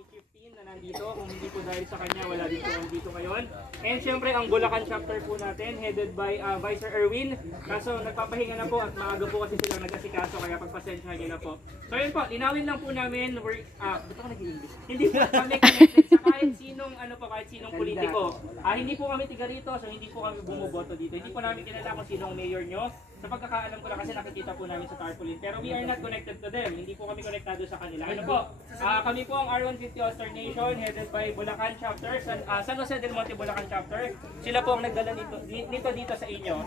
may chief team na nandito. Kung hindi po dahil sa kanya, wala din po nandito ngayon. And syempre, ang Bulacan chapter po natin, headed by Vice Erwin. Kaso nagpapahinga na po at maaga po kasi silang nag-asikaso, kaya pagpasensya nyo na po. So yun po, linawin lang po namin, ba't ako nag-English? Hindi po kami connected sa kahit sinong, kahit sinong politiko. Hindi po kami tiga rito, so hindi po kami bumuboto dito. Hindi po namin kilala kung sinong mayor nyo. Sa pagkakaalam ko lang kasi nakikita po namin sa tarpaulin. Pero we are not connected to them. Hindi po kami konektado sa kanila. Ano po? Kami po ang R150 All-Star Nation headed by Bulacan Chapter, San Jose del Monte Bulacan Chapter. Sila po ang nagdala nito dito sa inyo.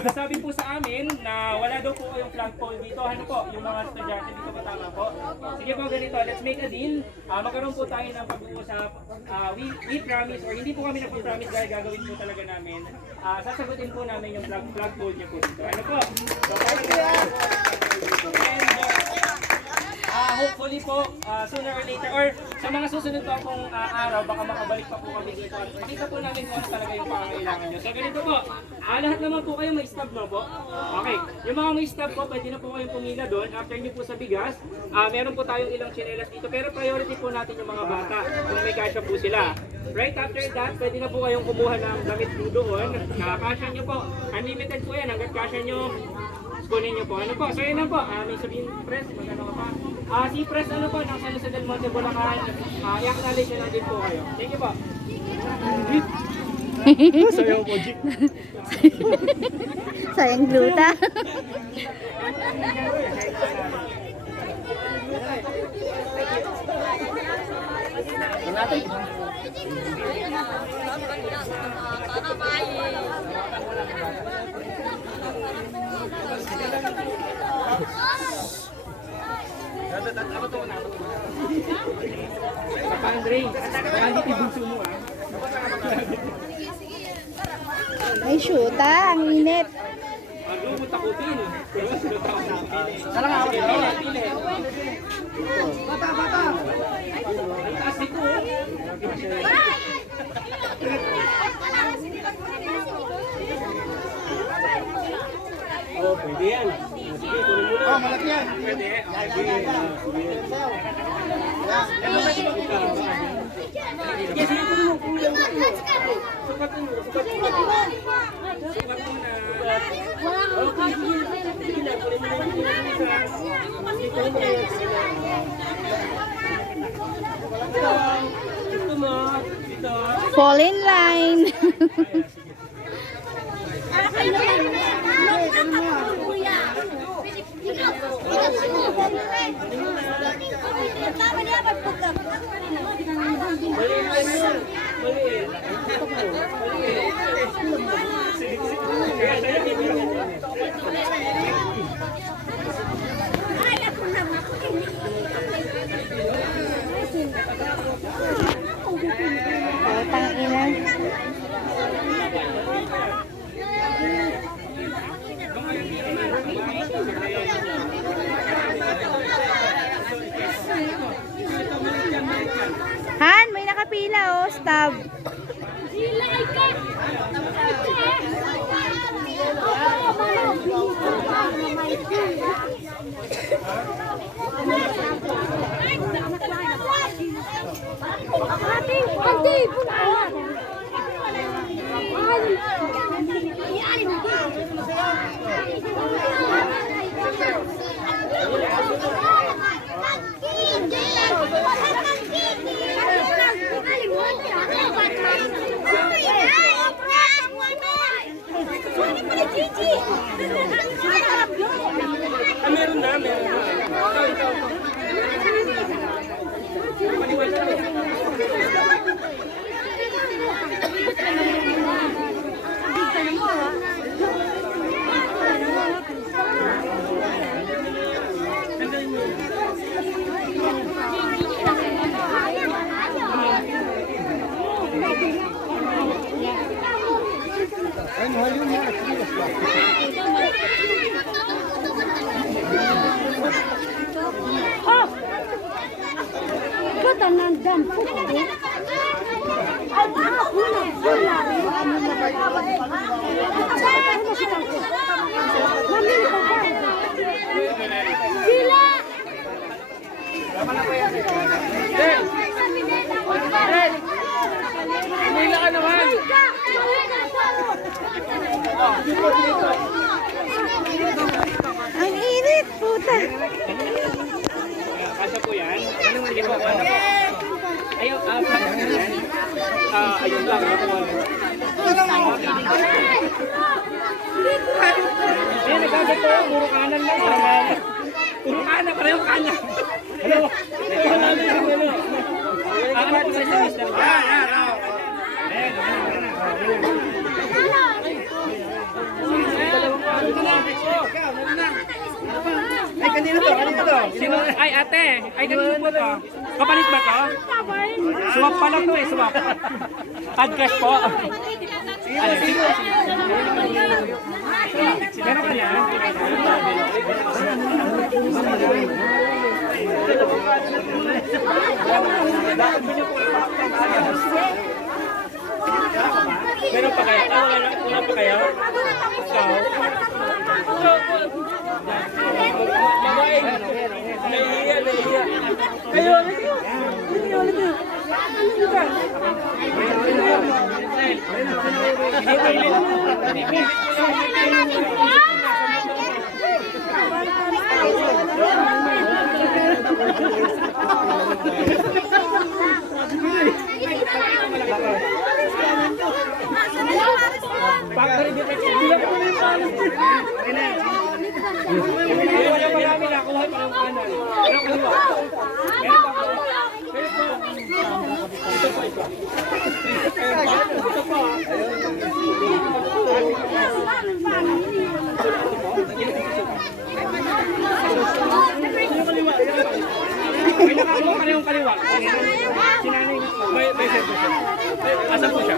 Nasabi po sa amin na wala daw po yung flagpole dito. Ano po? Yung mga estudyante dito ba tama po? Sige po ganito, let's make a deal. Magkaroon po tayo ng pag-uusap. We promise, or hindi po kami nagpo-promise dahil gagawin po talaga namin. Sasagutin po namin yung flagpole niyo po dito. Ano po? So, hopefully po, sooner or later, or sa mga susunod pa pong araw, baka makabalik pa po kami dito. Makita po namin kung ano talaga yung pangangailangan nyo. So ganito po, lahat naman po kayo may stub, no po? Okay, yung mga may stub po, pwede na po kayong pumila doon. After nyo po sa bigas, meron po tayong ilang tsinelas dito, pero priority po natin yung mga bata, kung may kasya po sila. Right after that, pwede na po kayong kumuha ng damit po doon. Kasya nyo po, unlimited po yan, hanggat kasya nyo, kunin nyo po. Ano po? So yun lang po. May sabihin, Press, magano ka pa. Si Press, ano po, ng San Jose del Monte, Bulacan. I-acknowledge na lang din po kayo. Thank you po. Sayaw po, Jeep. Sayang gluta. Papa Andre, hindi bunso mo May syuta, ang init. Ano mo takutin? Salang ako. Pili. Bata. Ang taas dito. Oh, pwede yan. Sige, kunin mo na. Malaki yan. Pwede. Okay. Sige, kunin mo. Sukat mo. Sukat mo na. Okay, sige na. Kunin mo na yung isa. Kunin mo na yung isa. Ito mo. Ito. Fall in line. Tangina. Han, may nakapila oh, stub. Meron na. Katanandan po. Sila! sige po. Ano po? Ayun, ayun lang. Ayun, nagkagad po. Puro kanan lang. Puro kanan, pareho kanan. Ano? Ano po sa isang isla? Ay, kanino to? Sino? Ay, ate. Ay, kanino po to? Kapalit ba to? Swap pala to eh, swap. Add cash po. Meron ka yan? Meron pa kayo? Wala pa kayo? Ikaw? Nahihiya. Kayo, Factory defect. Wala pa namin nakuha pa yung kanan. Pero kaliwa. Ito po. Ito po. May nakakuha pa yung kaliwa. Sinanay niyo po. May sento siya. Asan po siya?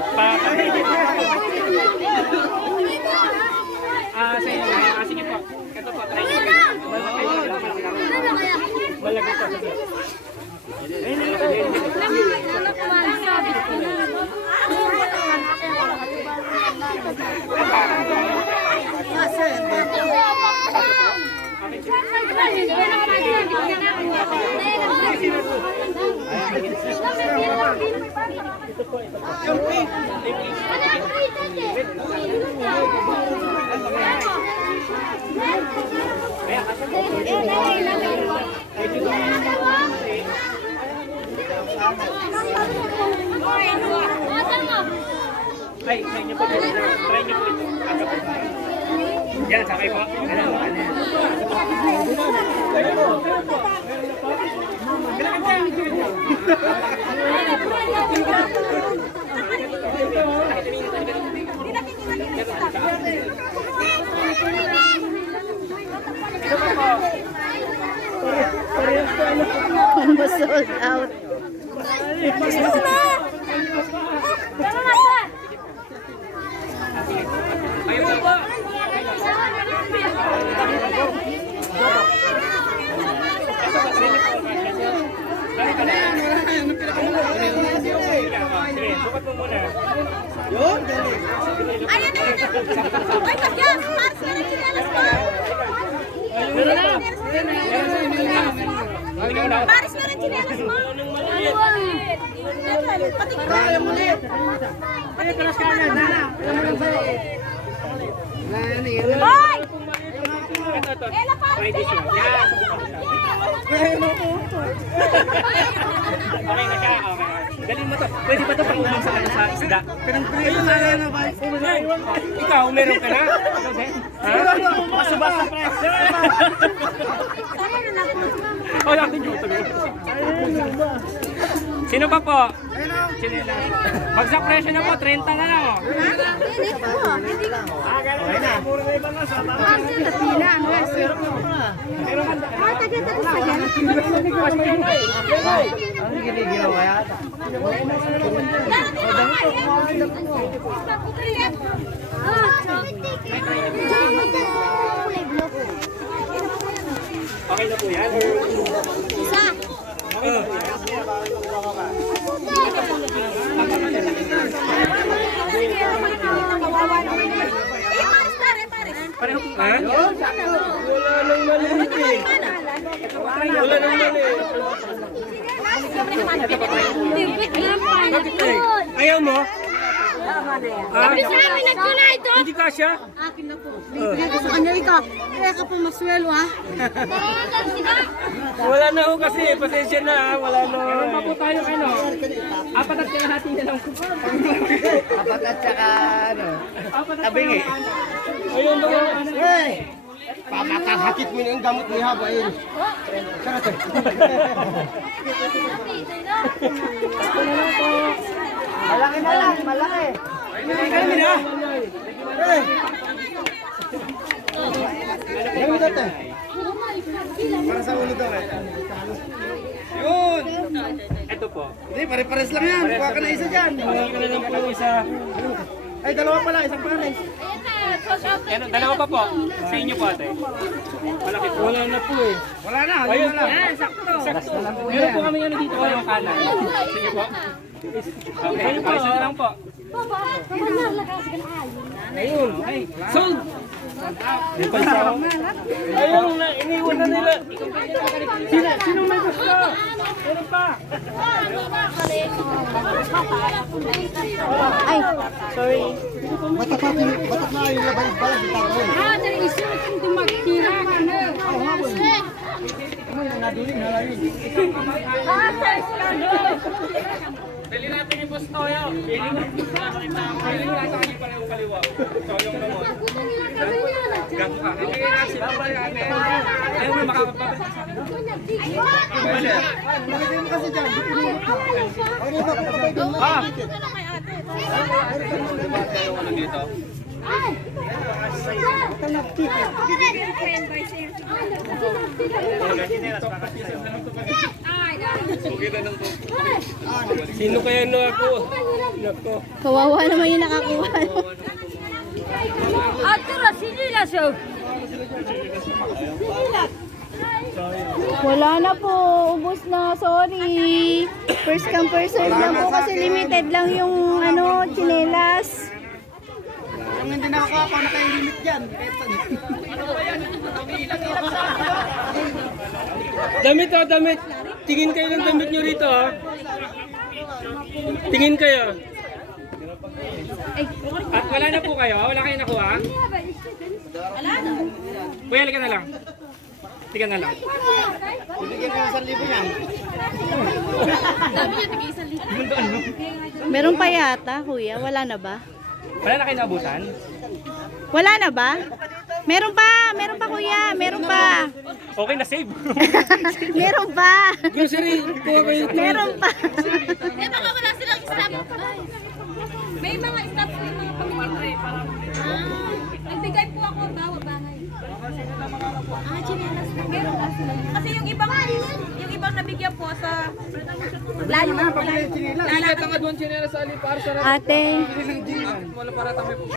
Sa inyo. Sige po. Ito po. Try niyo. Malagay po. Ay, sa inyo po. Try niyo po ito. Yan, sakay po. Almost sold out. Ayun po. Sige, sukat mo muna. Yun, galing. Ayan na! Ay, kagyas! Mars na rin chinelas mo! Paris na rin chinelas mo! Patingin ka! Kaya mo ulit. Ay, paras ka na. Hoy! Ito. Ela, Paris Try this one. Yan, subukan mo siya. Okay na siya. Okay. Galing mo to. Pwede ba ito pang umang sa isda? Ayun, na ba? Ikaw, meron ka na? Ha? Basta-basta, pre. Oh, natin yung ito. Sino pa po? Chinelas. Bagsak presyo na po, 30 na lang. Oh. Okay na. Mura na iba na sa tama. Ano giniginaw kaya? Okay na po yan? Isa! Okay na po yan? Pareho po. Ha? Wala nang maliit eh. Wala nang maliit. Ayaw mo? Sabi sa amin, nagkunay ito! Hindi kasya? Bibigyan ko sa kanya ikaw. Kaya ka pa maswelo ha. Wala na ho kasi, pasensya na ha. Wala na. Meron pa po tayo ano. 4 at kalahati na lang. 4 at saka ano. 4 at Tabingi. Ayun ba yun? Hey! Pamakahakit mo yung gamot ni Haba yun. Sarap eh. Malaki na lang, malaki. Kami na. Hey! Kami dito. Para sa ulo daw eh. Yun! Ito po. Hindi, pare-pares lang yan. Kuha ka na isa dyan. Wala ka na lang po yung isa. Ay, dalawa pala. Isang pares. Ano, dalawa pa po. Sa inyo po ate. Malaki po. Wala na po eh. Wala na, ayun na lang. Sakto. Meron po kami ano dito kayong kanan. Sige po. Okay, isa na lang po. Ayun. Okay. Sold! Ayun na, iniwan na nila. Sino may gusto? Meron pa. Ay, sorry. Batak na yung labay balag di tayo. Dali natin yung boss Toyo. Piling nasa kanya pala yung kaliwa. Toyong gamot. Gago ka. Hindi na sila pa yan. Ayaw mo makakapapit sa akin. Nakikita mo kasi dyan. Ano ba kung kapay doon? Ah! Sino kaya no ako? Nako. Kawawa naman yung nakakuha. Wala na po. Ubus na. Sorry. First come, first serve lang po kasi limited lang yung ano, chinelas. Yung hindi nakakakuha na kayo limit dyan. Damit oh, damit. Tingin kayo ng damit nyo rito ha. Tingin kayo. At wala na po kayo? Wala kayo nakuha? Kuya, halika na lang. Halika na lang. Bibigyan ko ng 1,000 yan. Meron pa yata, kuya. Wala na ba? Wala na kayo naabutan? Wala na ba? Meron pa kuya. Meron pa. Okay na save. Meron pa. Grocery, kuha kayo. Meron pa. Eh baka wala silang staff. May mga staff po yung mga pamilya. Nagbigay po ako bawat bahay. Chinelas na. Meron kasi. Kasi yung ibang nabigyan po sa layo na. Lalata ka doon, chinela sa alipar. Ate. Wala para tayo.